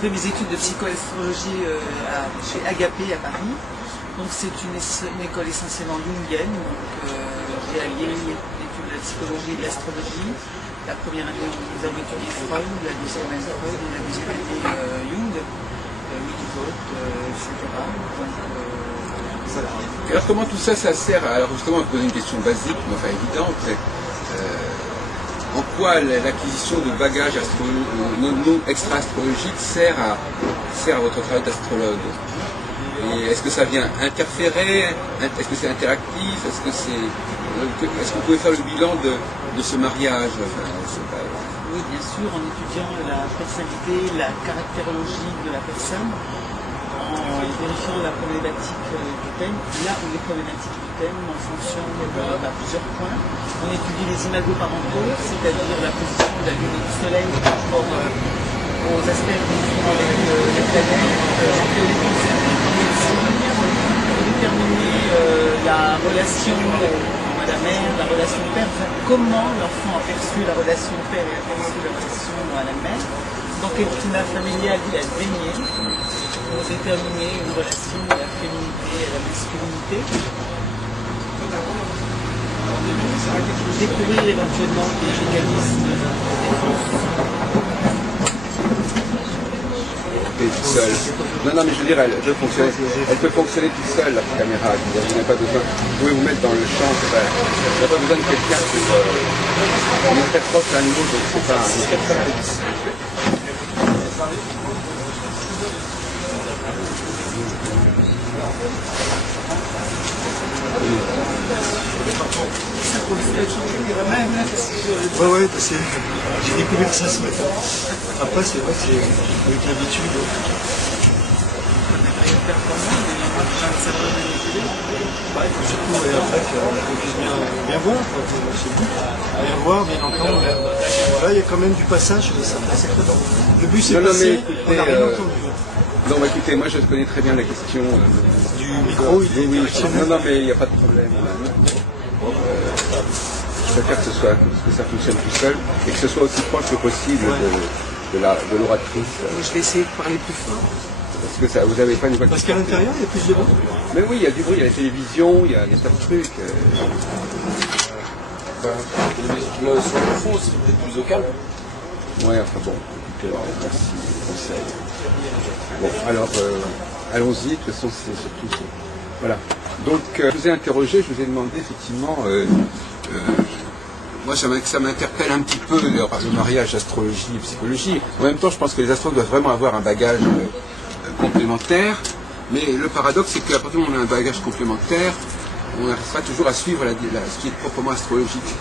fait mes études de psychoastrologie chez Agapé à Paris. Donc c'est une école essentiellement jungienne. Donc j'ai allié l'étude de la psychologie et de l'astrologie. La première année, nous avons étudié Freud, la deuxième année Freud, et la deuxième année Jung, Winnicott, etc. Donc, alors comment tout ça, ça sert à, alors justement, je poser une question basique, mais enfin évidente, en quoi l'acquisition de bagages non extra-astrologiques sert à votre travail d'astrologue? Et est-ce que ça vient interférer? Est-ce que c'est interactif? Est-ce que vous pouvez faire le bilan de ce mariage? Oui, bien sûr, en étudiant la personnalité, la caractérologie de la personne, en vérifiant la problématique du thème, là où les problématiques du thème, en fonction de plusieurs points. On étudie les imago-parentaux, c'est-à-dire la position de la Lune et du Soleil par rapport aux aspects avec les planètes, déterminer la relation à la mère, la relation père, comment l'enfant a perçu la relation père et a perçu la relation à la mère, dans quel climat familial il a baigné, pour déterminer une relation à la féminité et à la masculinité. Découvrir éventuellement des mécanismes de défense. Toute seule. Non, mais je veux dire, elle peut fonctionner toute seule, la caméra. Vous n'avez pas besoin. Vous pouvez vous mettre dans le champ. Vous n'avez pas besoin de quelqu'un pour. On est très proche l'un de l'autre, donc c'est pas Ouais, j'ai découvert ça ce matin. Après, c'est vrai que c'est avec l'habitude. Surtout, et après, qu'on puisse bien voir, c'est tout. Bien voir, bien entendre. Là, il y a quand même du passage de certains secteurs. Le but, c'est passer, on n'a rien entendu. Non, écoutez, moi je connais très bien la question du micro, il est directionnel. Non, mais il n'y a pas de problème. Je préfère que ça fonctionne tout seul et que ce soit aussi proche que possible de l'oratrice. Je vais essayer de parler plus fort. Parce que ça, vous n'avez pas une voix. Parce qu'à l'intérieur, il y a plus de bruit. Mais oui, il y a du bruit, il y a la télévision, il y a tas de trucs. Le son de fond, c'est peut-être plus au calme. Ouais, enfin bon, écoutez, merci, conseil. Bon, alors, allons-y, de toute façon, c'est surtout ça. Voilà. Donc, je vous ai interrogé, je vous ai demandé effectivement, moi ça m'interpelle un petit peu le mariage astrologie et psychologie. En même temps, je pense que les astrologues doivent vraiment avoir un bagage complémentaire, mais le paradoxe, c'est qu'à partir du moment où on a un bagage complémentaire, on n'arrive pas toujours à suivre ce qui est proprement astrologique.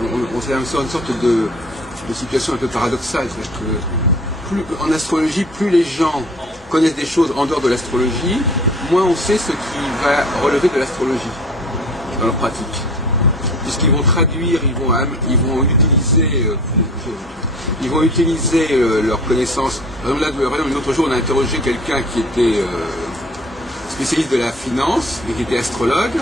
On est dans une sorte de situation un peu paradoxale. C'est-à-dire que en astrologie, plus les gens connaissent des choses en dehors de l'astrologie, moins on sait ce qui va relever de l'astrologie dans leur pratique. Puisqu'ils vont traduire, ils vont utiliser leurs connaissances. Par exemple, l'autre jour, on a interrogé quelqu'un qui était spécialiste de la finance et qui était astrologue.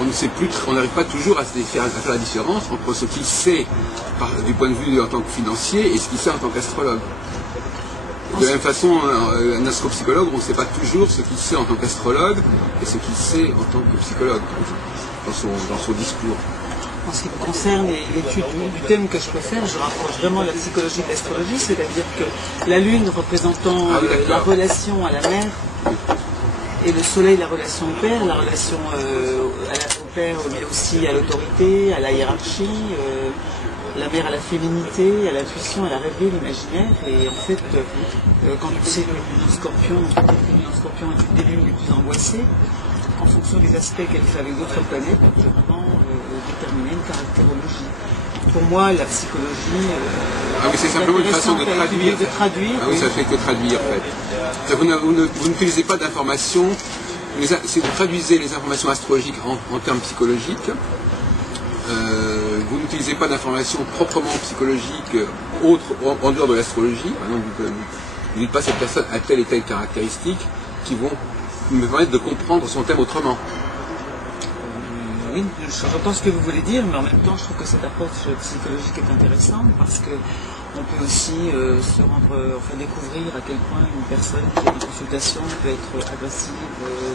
On ne sait plus, on n'arrive pas toujours à faire la différence entre ce qu'il sait du point de vue en tant que financier et ce qu'il sait en tant qu'astrologue. De la même façon, un astropsychologue, on ne sait pas toujours ce qu'il sait en tant qu'astrologue et ce qu'il sait en tant que psychologue dans son discours. En ce qui concerne l'étude du thème que je préfère, je rapproche vraiment la psychologie de l'astrologie, c'est-à-dire que la Lune représentant la relation à la mère, et le Soleil la relation au père, la relation au père mais aussi à l'autorité, à la hiérarchie, la mère à la féminité, à l'intuition, à la rêverie, l'imaginaire. Et en fait, quand on sait que le Scorpion est une des lunes les plus angoissées, en fonction des aspects qu'elle fait avec d'autres planètes, on peut vraiment déterminer une caractérologie. Pour moi, la psychologie... c'est simplement une façon de traduire. Ah oui, ça fait que traduire, en fait. Vous n'utilisez pas d'informations, si vous traduisez les informations astrologiques en termes psychologiques, vous n'utilisez pas d'informations proprement psychologiques en dehors de l'astrologie. Par exemple, vous ne dites pas cette personne a telle et telle caractéristique qui vont me permettre de comprendre son thème autrement. Oui, j'entends ce que vous voulez dire, mais en même temps, je trouve que cette approche psychologique est intéressante parce que On peut aussi se rendre, enfin, découvrir à quel point une personne qui est en consultation peut être agressive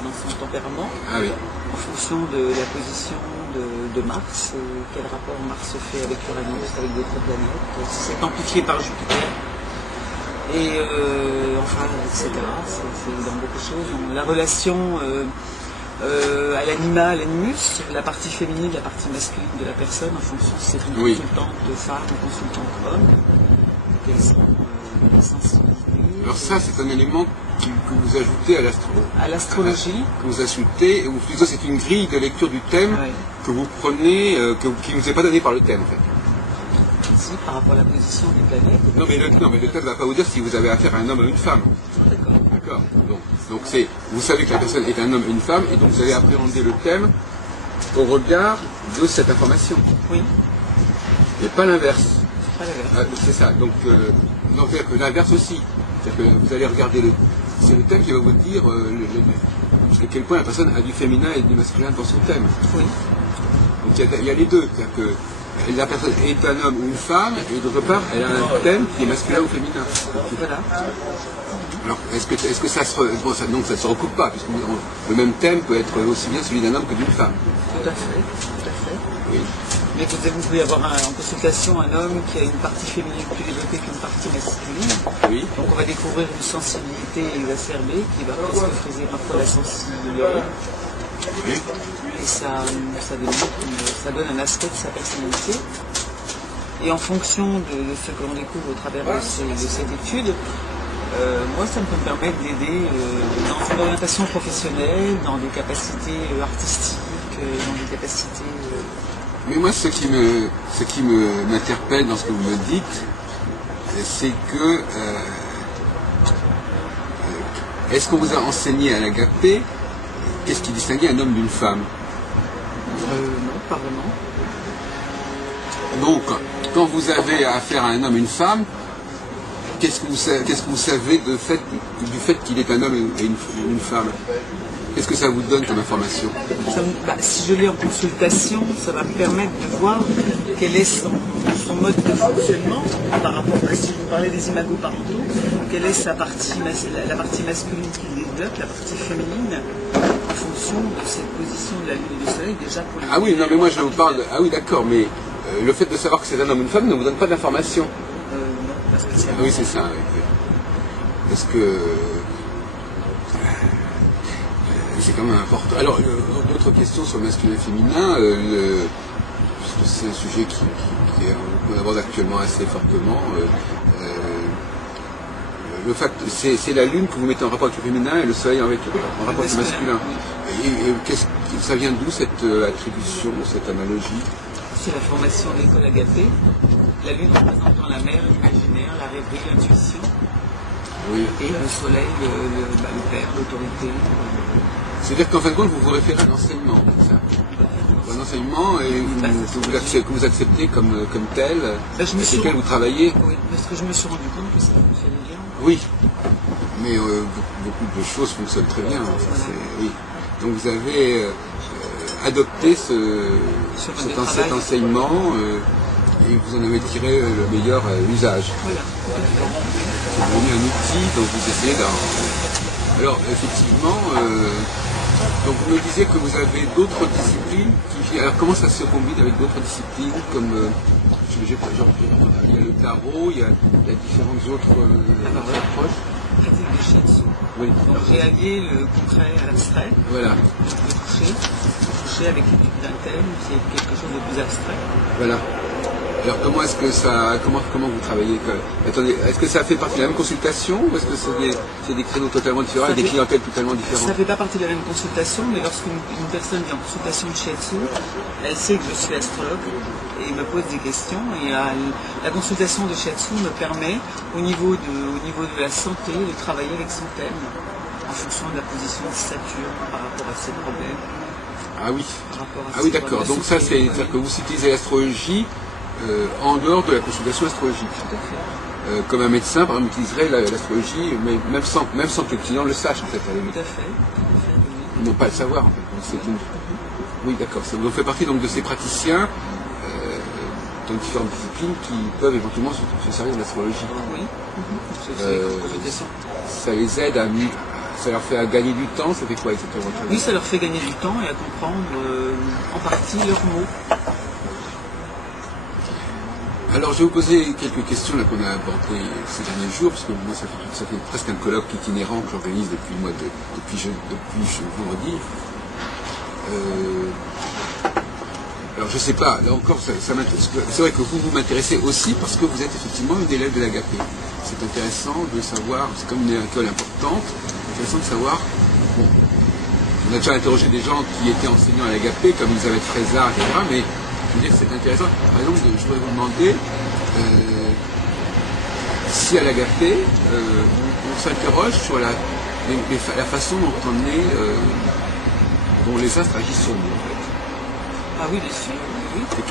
dans son tempérament, Ah oui. en fonction de la position de Mars, quel rapport Mars fait avec Uranus, avec d'autres planètes, si c'est amplifié par Jupiter, et enfin, etc. C'est dans beaucoup de choses. Donc, la relation à l'anima, à l'animus, la partie féminine, la partie masculine de la personne, en fonction si c'est une Oui. consultante femme ou consultante homme, quelles sont les sensibilités. Alors ça, c'est un élément que vous ajoutez À l'astrologie, que vous ajoutez, ou plutôt c'est une grille de lecture du thème ouais, que vous prenez, qui ne vous est pas donné par le thème en fait. ici, par rapport à la position des planètes. Non mais le thème ne va pas vous dire si vous avez affaire à un homme ou à une femme. D'accord. D'accord. Donc c'est, vous savez que la personne est un homme et une femme, et donc vous allez appréhender le thème au regard de cette information. Oui, Et pas l'inverse. pas la verre. C'est ça. Donc, non, c'est-à-dire que l'inverse aussi. C'est-à-dire que vous allez regarder c'est le thème qui va vous dire jusqu'à quel point la personne a du féminin et du masculin dans son thème. Oui, Donc il y a les deux. C'est-à-dire que la personne est un homme ou une femme, et d'autre part, elle a un thème qui est masculin ou féminin. voilà. Alors, est-ce que ça se... Bon, ça, donc ça ne se recoupe pas, puisque le même thème peut être aussi bien celui d'un homme que d'une femme. Tout à fait, tout à fait. Oui. Mais vous pouvez avoir en consultation un homme qui a une partie féminine plus développée qu'une partie masculine. Oui. Donc on va découvrir une sensibilité exacerbée qui va presque friser parfois la sensibilité. Oui. Et ça donne un aspect de sa personnalité. Et en fonction de ce que l'on découvre au travers de cette étude, moi ça me peut me permettre d'aider dans une orientation professionnelle, dans des capacités artistiques, dans des capacités... Mais moi, ce qui m'interpelle dans ce que vous me dites, c'est que est-ce qu'on vous a enseigné à l'agapé qu'est-ce qui distinguait un homme d'une femme? non, pas vraiment. Donc, quand vous avez affaire à un homme et une femme, qu'est-ce que vous savez du fait qu'il est un homme et une femme? Qu'est-ce que ça vous donne comme information? Si je l'ai en consultation, ça va me permettre de voir quel est son mode de fonctionnement par rapport à, si vous parlez des imago-parentaux, quelle est la partie masculine qui développe, la partie féminine, en fonction de cette position de la Lune et du Soleil, déjà pour les... Ah oui, non mais moi je vous parle... Ah oui, d'accord, mais le fait de savoir que c'est un homme ou une femme ne vous donne pas d'information. Non, pas spécialement. Ah oui, c'est ça. Oui. Parce que... c'est quand même important. Alors, d'autres questions sur le masculin et le féminin, c'est un sujet qu'on aborde actuellement assez fortement. Le fait, c'est la Lune que vous mettez en rapport avec le féminin et le Soleil en rapport avec le masculin. Et ça vient d'où cette attribution, cette analogie? C'est la formation de l'école agapée, la Lune représentant la mer, l'imaginaire, la rêverie, l'intuition, Oui. et le Soleil, le père, l'autorité. C'est-à-dire qu'en fin de compte, vous vous référez à l'enseignement, c'est ça? Un enseignement et que vous acceptez comme tel, avec lequel vous travaillez. Oui, parce que je me suis rendu compte que ça fonctionnait bien. Oui, mais beaucoup de choses fonctionnent très bien. Oui. Donc vous avez adopté cet enseignement et vous en avez tiré le meilleur usage. Voilà. C'est devenu un outil dont vous essayez d'en... Alors effectivement, donc vous me disiez que vous avez d'autres disciplines qui... Alors comment ça se combine avec d'autres disciplines comme... il y a le tarot, il y a différentes autres approches. Pratique de shiatsu. Oui. Donc j'ai allié le concret à l'abstrait. Voilà. Donc le toucher avec l'étude d'un thème qui est quelque chose de plus abstrait. Voilà. Alors comment est-ce que ça, comment vous travaillez? Attendez, est-ce que ça fait partie de la même consultation ou est-ce que c'est des créneaux totalement différents et des clientèles totalement différentes? Ça ne fait pas partie de la même consultation, mais lorsqu'une personne vient en consultation de shiatsu, elle sait que je suis astrologue et me pose des questions. Et la consultation de shiatsu me permet, au niveau de la santé, de travailler avec son thème, en fonction de la position de Saturne par rapport à ses problèmes. Ah oui. Ah oui, d'accord. Donc ça, c'est-à-dire que vous utilisez l'astrologie en dehors de la consultation astrologique. Tout à fait. Comme un médecin, par exemple, utiliserait l'astrologie, mais même sans que le client le sache, en fait. Tout à fait. Ils n'ont pas à le savoir, en fait. Oui, d'accord. Ça vous fait partie donc de ces praticiens dans différentes disciplines qui peuvent éventuellement se servir de l'astrologie. Oui. C'est intéressant. Ça les aide ça leur fait gagner du temps, ça fait quoi exactement? Oui, ça leur fait gagner du temps et à comprendre en partie leurs mots. Alors je vais vous poser quelques questions là qu'on a abordées ces derniers jours, parce que moi ça fait presque un colloque itinérant que j'organise depuis vendredi. Alors je sais pas, là encore ça m'intéresse. C'est vrai que vous m'intéressez aussi parce que vous êtes effectivement une élève de l'Agapé. C'est intéressant de savoir, c'est comme une école importante, c'est intéressant de savoir. Bon, on a déjà interrogé des gens qui étaient enseignants à l'Agapé, comme Elisabeth Frézard, etc. Mais je veux dire c'est intéressant. Par exemple, je voudrais vous demander si à l'Agapé on s'interroge sur la façon dont les astres agissent sur nous en fait. Ah oui, bien sûr. Oui. Et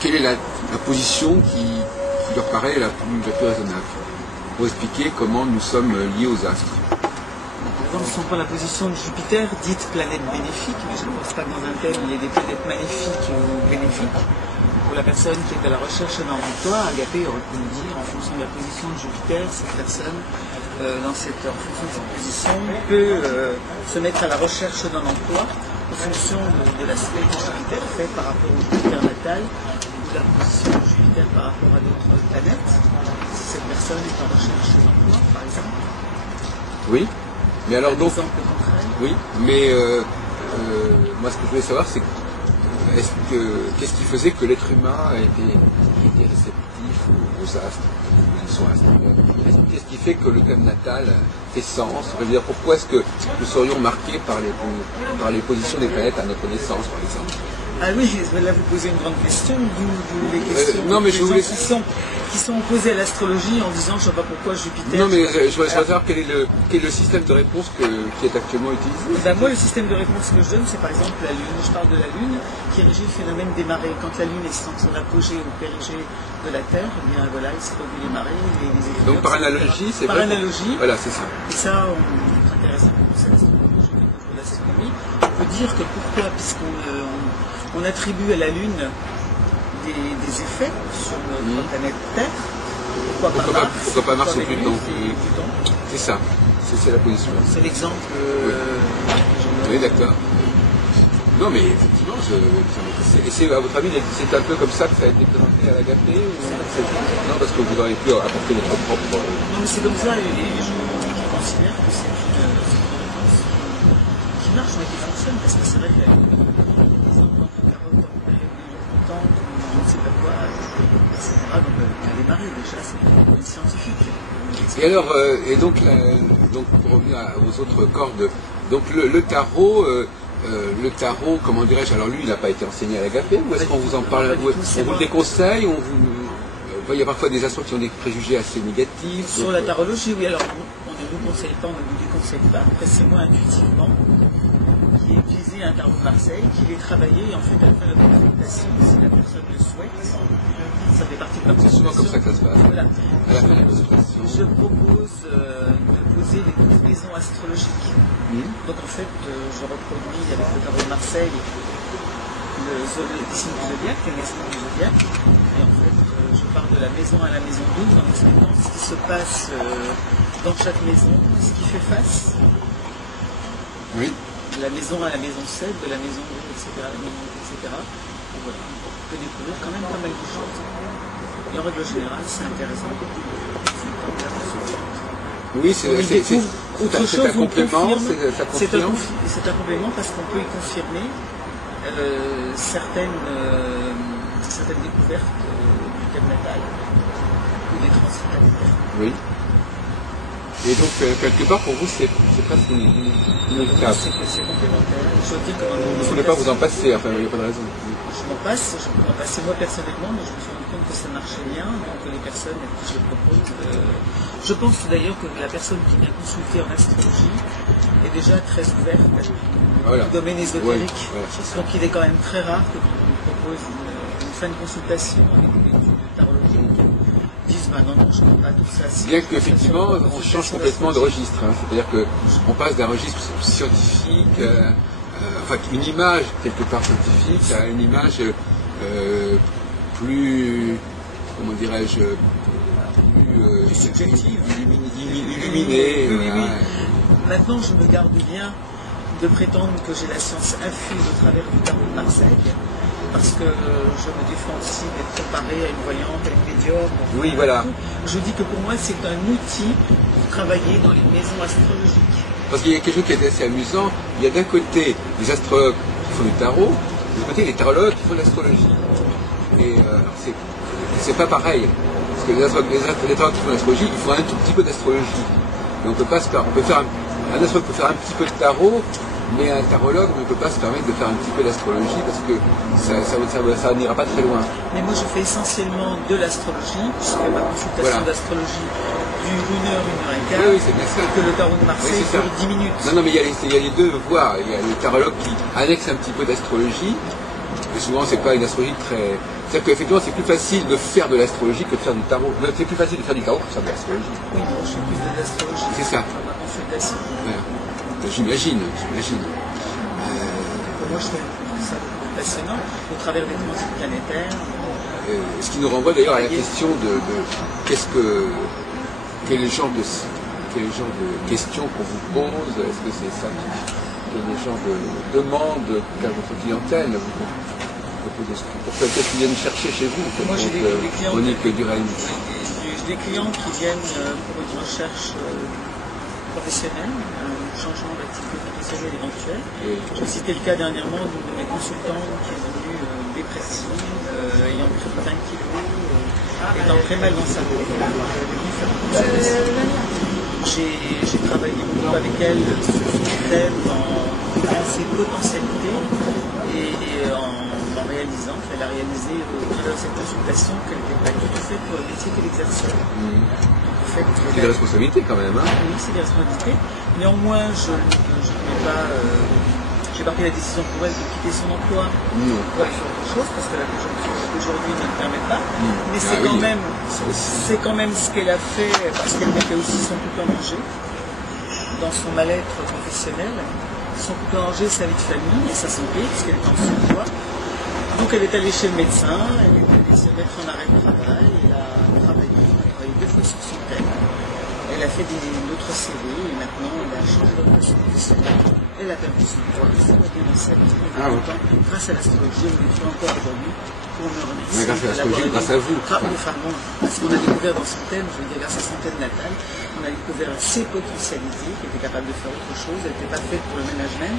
quelle est la position qui leur paraît la plus raisonnable pour expliquer comment nous sommes liés aux astres? Nous ne sommes pas la position de Jupiter, dite planète bénéfique, mais je ne pense pas que dans un thème il y ait des planètes maléfiques ou bénéfiques. Pour la personne qui est à la recherche d'un emploi, Agapé aurait pu nous dire, en fonction de la position de Jupiter, cette personne, en fonction de cette position, peut se mettre à la recherche d'un emploi en fonction de l'aspect que Jupiter fait par rapport au Jupiter natal ou la position de Jupiter par rapport à d'autres planètes. Si cette personne est en recherche d'emploi, par exemple. Oui, mais alors donc. Exemple contraire. Oui, mais moi ce que je voulais savoir c'est qu'est-ce qui faisait que l'être humain était réceptif aux astres, aux astres. Qu'est-ce qui fait que le thème natal fait sens? Je veux dire, pourquoi est-ce que nous serions marqués par les positions des planètes à notre naissance, par exemple? Ah oui, là vous posez une grande question, d'où les questions non, mais je voulais... qui sont opposées à l'astrologie en disant je ne sais pas pourquoi Jupiter... Non mais je voudrais savoir quel est le système de réponse qui est actuellement utilisé. Ben moi le système de réponse que je donne c'est par exemple la Lune. Je parle de la Lune qui régit le phénomène des marées. Quand la Lune est dans son apogée ou périgée de la Terre, eh bien voilà, il se produit les marées, les équilibres. Donc par analogie, c'est par vrai. Analogie. Voilà, c'est ça. Et ça, on est intéressant pour cette astronomie. On peut dire que pourquoi, puisqu'on attribue à la Lune des effets sur notre planète Terre. Pourquoi pas Mars ou Pluton? C'est ça, c'est la position. C'est l'exemple. Oui, d'accord. Non, mais effectivement, c'est à votre avis, c'est un peu comme ça que ça a été présenté à l'Agapé non, parce que vous auriez pu apporter votre propre. Non, mais c'est comme ça, et je considère que c'est une réponse qui marche, mais qui fonctionne, parce que c'est vrai que je ne sais pas quoi, etc. Donc il y a des marées déjà, c'est une scientifique. Et alors, donc pour revenir aux autres cordes, donc le tarot, comment dirais-je, alors lui il n'a pas été enseigné à l'Agapé, ou est-ce qu'on vous en parle, on vous le déconseille, il y a parfois des astrologues qui ont des préjugés assez négatifs. Sur la tarologie, oui, alors on ne nous conseille pas, on ne nous déconseille pas, après c'est moi intuitivement qui ai utilisé un tarot de Marseille, qui l'ai travaillé, et en fait à la fin de la consultation, si la personne le souhaite, ça fait partie de la C'est souvent comme ça que ça se passe. Voilà. À la fin de la consultation. Je propose de poser les combinaisons astrologiques. Donc en fait, je reproduis avec le tarot de Marseille les signes du zodiaque, les naissances du zodiaque. Et en fait, je pars de la maison à la maison 12 en expliquant ce qui se passe dans chaque maison, ce qui fait face. Oui. De la maison à la maison 7, de la maison 2, etc. etc. Et voilà, on peut découvrir quand même pas mal de choses. Et en règle générale, c'est intéressant. Oui, c'est un complément. C'est un complément parce qu'on peut y confirmer certaines découvertes du thème natal ou des transits planétaires. Oui. Et donc, quelque part, pour vous, c'est presque inévitable. C'est complémentaire. Je veux dire que vous ne voulez pas vous en passer, enfin, il n'y a pas de raison. Je m'en passe, je peux m'en passer moi personnellement, mais je me suis rendu compte que ça marchait bien, donc les personnes à qui je le propose. Je pense d'ailleurs que la personne qui vient consulter en astrologie est déjà très ouverte au domaine ésotérique. Voilà. Donc il est quand même très rare que quand on nous propose une fin de consultation avec une étude de tarologie, disent non, je ne comprends pas tout ça. Bien qu'effectivement, on change complètement de registre. C'est-à-dire qu'on passe d'un registre scientifique, enfin une image quelque part scientifique, à une image plus, comment dirais-je, Plus subjective. illuminée. Oui, Voilà. oui. Maintenant, je me garde bien de prétendre que j'ai la science infuse au travers du tarot de Marseille, parce que je me défends aussi d'être comparée à une voyante, à une médium. Oui, voilà. Je dis que pour moi, c'est un outil pour travailler dans les maisons astrologiques. Parce qu'il y a quelque chose qui est assez amusant. Il y a d'un côté les astrologues qui font du tarot, de l'autre côté les tarologues qui font de l'astrologie. Et c'est pas pareil. Parce que les tarologues qui font de l'astrologie, ils font un tout petit peu d'astrologie. Et on peut pas se faire, un astrologue peut faire un petit peu de tarot, mais un tarologue ne peut pas se permettre de faire un petit peu d'astrologie parce que ça n'ira pas très loin. Mais moi, je fais essentiellement de l'astrologie, puisque ma consultation d'astrologie dure 1 heure, 1 heure et quart, Oui, c'est bien ça. et que le tarot de Marseille Oui, c'est ça. dure 10 minutes. Non, mais il y a les deux voies. Il y a le tarologue qui annexe un petit peu d'astrologie, et souvent c'est pas une astrologie très... C'est-à-dire qu'effectivement c'est plus facile de faire de l'astrologie que de faire du tarot. C'est plus facile de faire du tarot que de faire de l'astrologie. Oui, bon, je fais plus de l'astrologie. C'est ça. Dans ma consultation. Voilà. J'imagine. Pour moi, je trouve ça passionnant, au travers des transits planétaires. Ce qui nous renvoie d'ailleurs à la question de quel est le genre de questions qu'on vous pose. Est-ce que c'est ça quel est le genre de demande qu'a votre clientèle qu'est-ce qu'ils viennent chercher chez vous? Moi, j'ai des clients. Monique Duraine. J'ai des clients qui viennent pour une recherche professionnelle, un changement d'activité professionnelle éventuel. J'ai cité le cas dernièrement d'une de mes consultantes qui est devenue dépressive, ayant pris 20 kilos, étant très mal dans sa peau. J'ai travaillé beaucoup avec elle sur son thème dans ses potentialités et en réalisant qu'elle a réalisé au travers de cette consultation qu'elle n'était pas du tout faite pour le métier qu'elle exerçait. C'est des responsabilités quand même. Hein. Oui, c'est des responsabilités. Néanmoins, je n'ai pas, j'ai pas pris la décision pour elle de quitter son emploi pour aller faire autre chose, parce que la conjoncture d'aujourd'hui ne le permet pas. Mais c'est quand même ce qu'elle a fait, parce qu'elle mettait aussi son couple en danger dans son mal-être professionnel. Son couple en danger, sa vie de famille et sa santé, puisqu'elle est en surpoids. Donc elle est allée chez le médecin, elle est allée se mettre en arrêt de travail, elle a travaillé 2 fois sur son thème. Elle a fait d'autres séries et maintenant elle a changé d'orientation professionnelle. Elle a perdu son poids, ça va bien dans sa vie. Grâce à l'astrologie, on est encore aujourd'hui pour me remercier. Grâce à l'astrologie, grâce à vous. Parce qu'on a découvert dans son thème, je veux dire grâce à son thème natal, on a découvert ses potentialités, qui était capable de faire autre chose, elle n'était pas faite pour le management.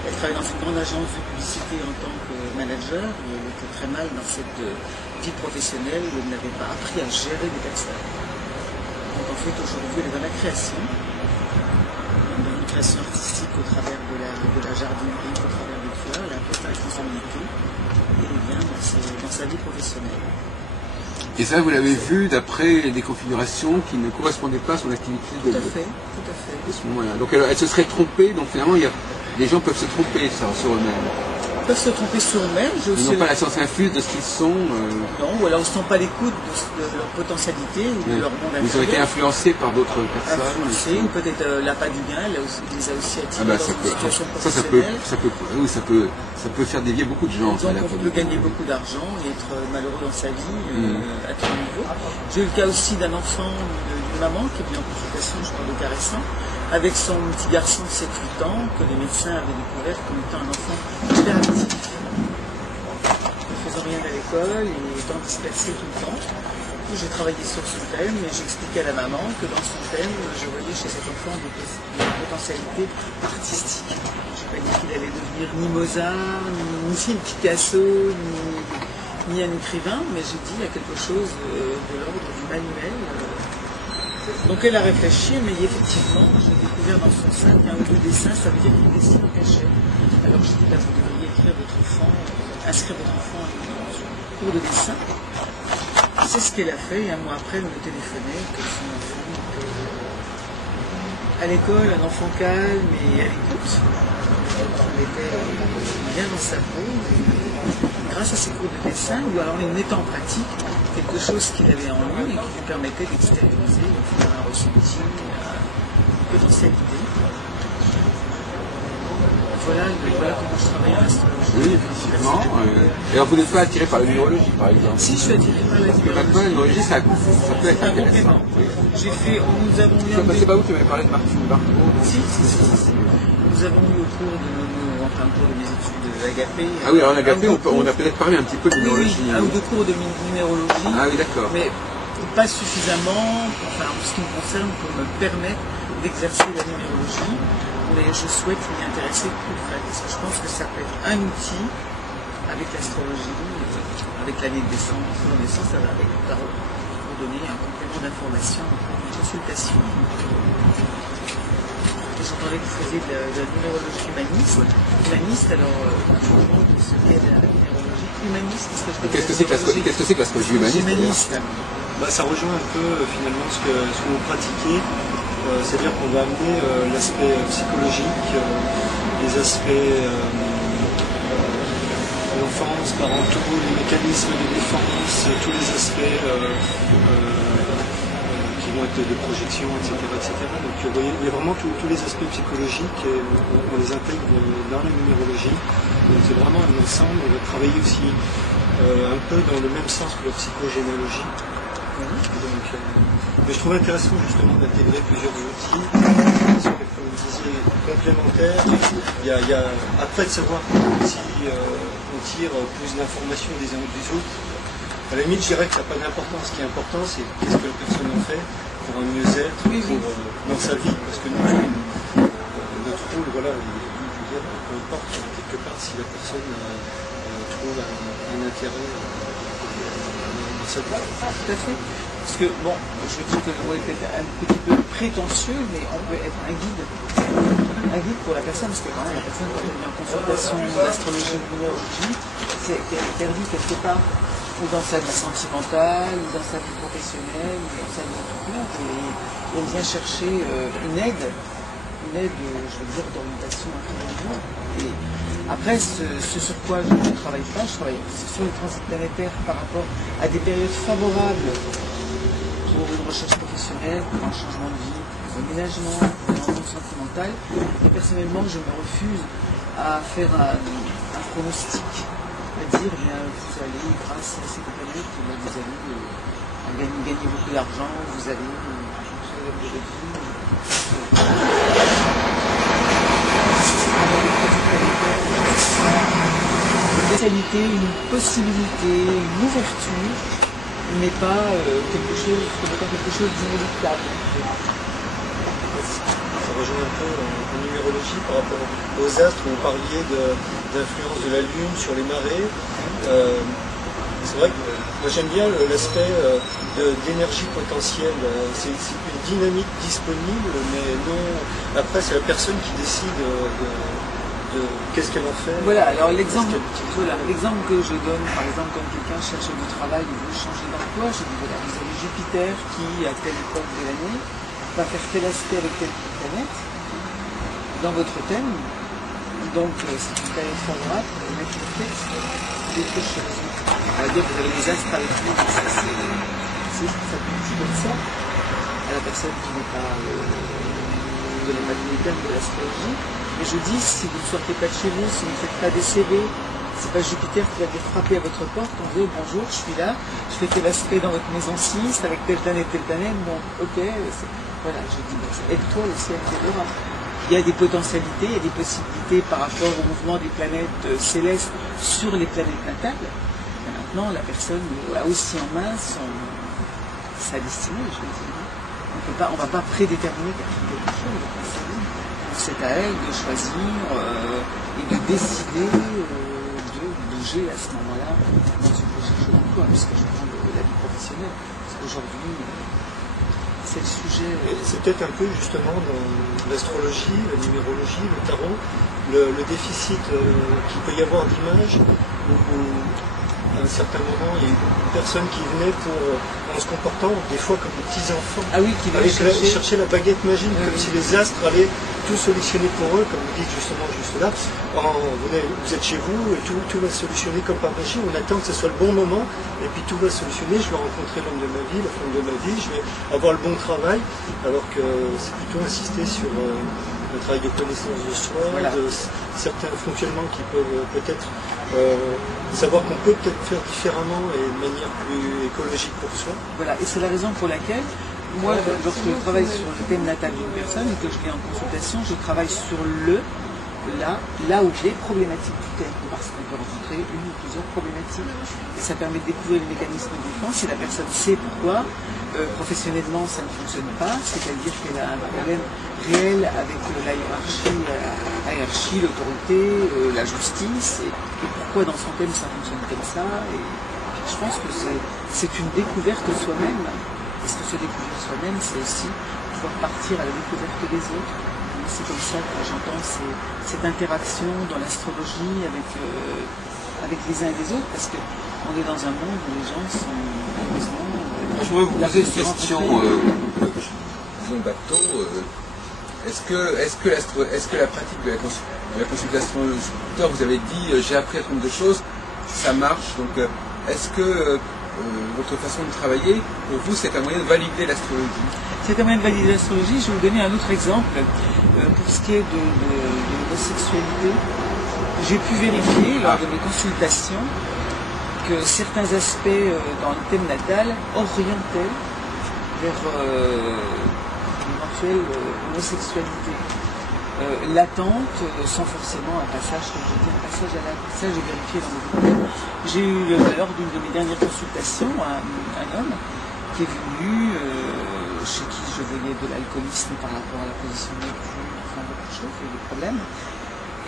Elle travaille dans une grande agence de publicité en tant que manager et elle était très mal dans cette vie professionnelle où elle n'avait pas appris à gérer des personnes. Donc en fait aujourd'hui elle est dans la création, dans une création artistique au travers de la jardinerie, au travers des fleurs, elle a un peu de responsabilité et elle est bien dans sa vie professionnelle. Et ça, vous l'avez vu d'après des configurations qui ne correspondaient pas à son activité Tout à fait. À ce moment-là. Donc elle se serait trompée, donc finalement les gens peuvent se tromper sur eux-mêmes. Ils peuvent se tromper sur eux-mêmes. Ils n'ont pas la science infuse de ce qu'ils sont. Non, ou alors ils ne sont pas à l'écoute de leur potentialité ou de leur monde intérieur. Ils ont été influencés par d'autres personnes. Influencés, ou peut-être l'appât du gain, il les a aussi attirés dans une situation professionnelle. Ça peut faire dévier beaucoup de gens. Donc on peut gagner beaucoup d'argent et être malheureux dans sa vie à tout niveau. J'ai eu le cas aussi d'un enfant, d'une maman qui est venue en consultation, je parle de caressant, avec son petit garçon de 7-8 ans, que les médecins avaient découvert comme étant un enfant hyperactif, ne faisant rien à l'école et étant dispersé tout le temps. J'ai travaillé sur son thème et j'expliquais à la maman que dans son thème, je voyais chez cet enfant des potentialités artistiques. Je n'ai pas dit qu'il allait devenir ni Mozart, ni Picasso, ni un écrivain, mais j'ai dit il y a quelque chose de l'ordre du manuel. Donc elle a réfléchi, mais effectivement, j'ai découvert dans son sein qu'un ou 2 dessins, ça veut dire qu'il dessine au cachet. Alors je dis, là, vous devriez inscrire votre enfant à un cours de dessin. C'est ce qu'elle a fait, et un mois après, elle me téléphonait que son enfant était à l'école, un enfant calme et à l'écoute. Elle était bien dans sa peau, et grâce à ses cours de dessin, ou alors il mettait en pratique quelque chose qu'il avait en lui et qui lui permettait d'extérioriser un ressenti, une potentialité. voilà comment je travaille en astrologie. Oui, effectivement. Et alors, vous n'êtes pas attiré par la numérologie, par exemple? Si, je suis attirée par la Parce que maintenant, la numérologie, ça peut être intéressant. Oui. Nous avons eu C'est pas vous qui m'avez parlé de Martine Barco? Si. Nous avons eu au cours de mes études d'Agapé. Ah oui, alors en Agapé, on a peut-être parlé un petit peu de numérologie. Oui, un ou deux cours de numérologie. Ah oui, d'accord. Mais pas suffisamment, enfin, en ce qui me concerne, pour me permettre d'exercer la numérologie. Mais je souhaite m'y intéresser plus près, parce que je pense que ça peut être un outil avec l'astrologie, avec l'année de naissance, ça va avec le tarot, pour donner un complément d'information, une consultation. J'entendais que vous faisiez de la numérologie humaniste. Humaniste, alors, je me demande ce qu'est la numérologie humaniste. Qu'est-ce que c'est que l'astrologie humaniste? Ça rejoint un peu finalement ce que vous pratiquez. C'est-à-dire qu'on va amener l'aspect psychologique, les aspects de l'enfance, parentaux, les mécanismes de défense, tous les aspects qui vont être de projection, etc. Donc vous voyez, il y a vraiment tous les aspects psychologiques et on les intègre dans la numérologie. Donc c'est vraiment un ensemble. On va travailler aussi un peu dans le même sens que la psychogénéalogie. Donc, mais je trouve intéressant justement d'intégrer plusieurs outils, comme vous disiez, complémentaires. Après de savoir si on tire plus d'informations des uns ou des autres, à la limite je dirais que ça n'a pas d'importance. Ce qui est important, c'est qu'est-ce que la personne en fait pour un mieux-être dans sa vie, parce que nous, notre rôle, voilà, je veux dire, peu importe quelque part si la personne trouve un intérêt dans sa vie. Tout à fait. Parce que, bon, je dis que le mot est peut-être un petit peu prétentieux, mais on peut être un guide pour la personne, parce que quand même, la personne, quand elle vient en consultation d'astrologie ou de numérologie, c'est qu'elle est perdue quelque part, ou dans sa vie sentimentale, ou dans sa vie professionnelle, ou dans sa vie d'entrepreneur, et elle vient chercher une aide, je veux dire, d'orientation intérieure. Et après, ce sur quoi je ne travaille pas, je travaille sur le transit planétaire par rapport à des périodes favorables pour une recherche professionnelle, pour un changement de vie, pour un aménagement, pour un monde sentimental. Et personnellement, je me refuse à faire un pronostic, à dire, bien, vous allez, grâce à ces planètes, vous allez gagner beaucoup d'argent, vous allez changer de vie. Une qualité, une possibilité, une ouverture, mais pas quelque chose d'inéluctable. Ça rejoint un peu en numérologie par rapport aux astres, où vous parliez d'influence de la Lune sur les marées. C'est vrai que moi j'aime bien l'aspect d'énergie potentielle. C'est une dynamique disponible, mais non. Après, c'est la personne qui décide de qu'est-ce qu'elle en fait. Voilà, alors l'exemple que je donne, par exemple, quand quelqu'un cherche du travail ou veut changer d'emploi, je dis voilà, vous avez Jupiter qui, à telle époque de l'année, va faire tel aspect avec telle planète dans votre thème. Donc, c'est une période favorable pour mettre en place d'autres choses. On va dire que vous avez des astres avec vous, ça dit comme ça à la personne qui n'est pas de l'astrologie. Mais je dis, si vous ne sortez pas de chez vous, si vous ne faites pas des CV, c'est pas Jupiter qui va venir frapper à votre porte en disant bonjour, je suis là, je fais tel aspect dans votre maison 6, avec telle planète, bon, ok, voilà, je dis, aide-toi, le ciel t'aidera. Il y a des potentialités, il y a des possibilités par rapport au mouvement des planètes célestes sur les planètes natales. Et maintenant, la personne a aussi en main sa destinée, je veux dire. On ne va pas prédéterminer quelque chose. C'est à elle de choisir et de décider de bouger à ce moment-là dans une recherche d'emploi, puisque je prends la vie professionnelle. Parce qu'aujourd'hui, c'est le sujet. C'est peut-être un peu justement dans l'astrologie, la numérologie, le tarot, le déficit qu'il peut y avoir d'image, où à un certain moment, il y a eu beaucoup de personnes qui venaient en se comportant des fois comme des petits-enfants. Ah oui, qui venaient chercher la baguette magique, comme si les astres allaient tout solutionner pour eux, comme vous dites justement juste là. Vous êtes chez vous et tout va se solutionner comme par magie. On attend que ce soit le bon moment et puis tout va se solutionner. Je vais rencontrer l'homme de ma vie, la femme de ma vie, je vais avoir le bon travail, alors que c'est plutôt insister sur un travail de connaissance de soi, Voilà. de certains fonctionnements qui peuvent peut-être savoir qu'on peut peut-être faire différemment et de manière plus écologique pour soi. Voilà, et c'est la raison pour laquelle, moi, lorsque je travaille sur le thème natal d'une personne et que je vais en consultation, je travaille sur là où les problématiques du thème, parce qu'on peut rencontrer une ou plusieurs problématiques. Et ça permet de découvrir le mécanisme du temps, si la personne sait pourquoi. Professionnellement, ça ne fonctionne pas, c'est-à-dire qu'elle a un problème réel avec la hiérarchie, l'autorité, la justice, et pourquoi dans son thème ça fonctionne comme ça. Et je pense que c'est une découverte soi-même. Est-ce que se découvrir soi-même, c'est aussi pouvoir partir à la découverte des autres? C'est comme ça que j'entends cette interaction dans l'astrologie avec les uns et les autres, parce qu'on est dans un monde où les gens sont heureusement... Je voudrais vous poser une question, disons bateau. Est-ce que la pratique de la consultation, vous avez dit j'ai appris un certain nombre de choses, ça marche, donc est-ce que votre façon de travailler, pour vous, c'est un moyen de valider l'astrologie? C'est un moyen de valider l'astrologie. Je vais vous donner un autre exemple. Pour ce qui est de l'homosexualité, j'ai pu vérifier lors de mes consultations que certains aspects dans le thème natal orientaient vers une éventuelle homosexualité latente, sans forcément un passage, comme je dis, un passage à l'acte. Ça, j'ai vérifié dans mes documents. J'ai eu, lors d'une de mes dernières consultations, un homme qui est venu, chez qui je voyais de l'alcoolisme par rapport à la position de Neptune, enfin beaucoup de choses, il y a des problèmes.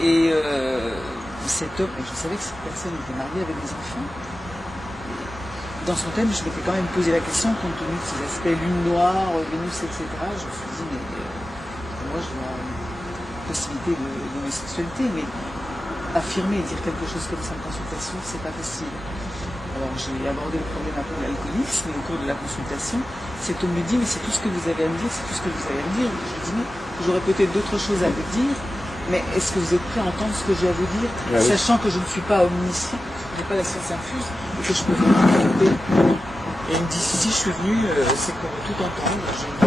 Et cet homme, je savais que cette personne était mariée avec des enfants. Dans son thème, je m'étais quand même posé la question, compte tenu de ces aspects lune noire, Vénus, etc. Je me suis dit, mais moi, je vois une possibilité d'homosexualité, mais affirmer et dire quelque chose comme ça en consultation, c'est pas possible. Alors j'ai abordé le problème un peu de l'alcoolisme, et au cours de la consultation, cet homme me dit, mais c'est tout ce que vous avez à me dire, c'est tout ce que vous avez à me dire. Je lui dis, mais j'aurais peut-être d'autres choses à vous dire, mais est-ce que vous êtes prêt à entendre ce que j'ai à vous dire, sachant que je ne suis pas omniscient, je n'ai pas la science infuse, et que je peux vous écouter. Et il me dit, si je suis venu, c'est pour tout entendre.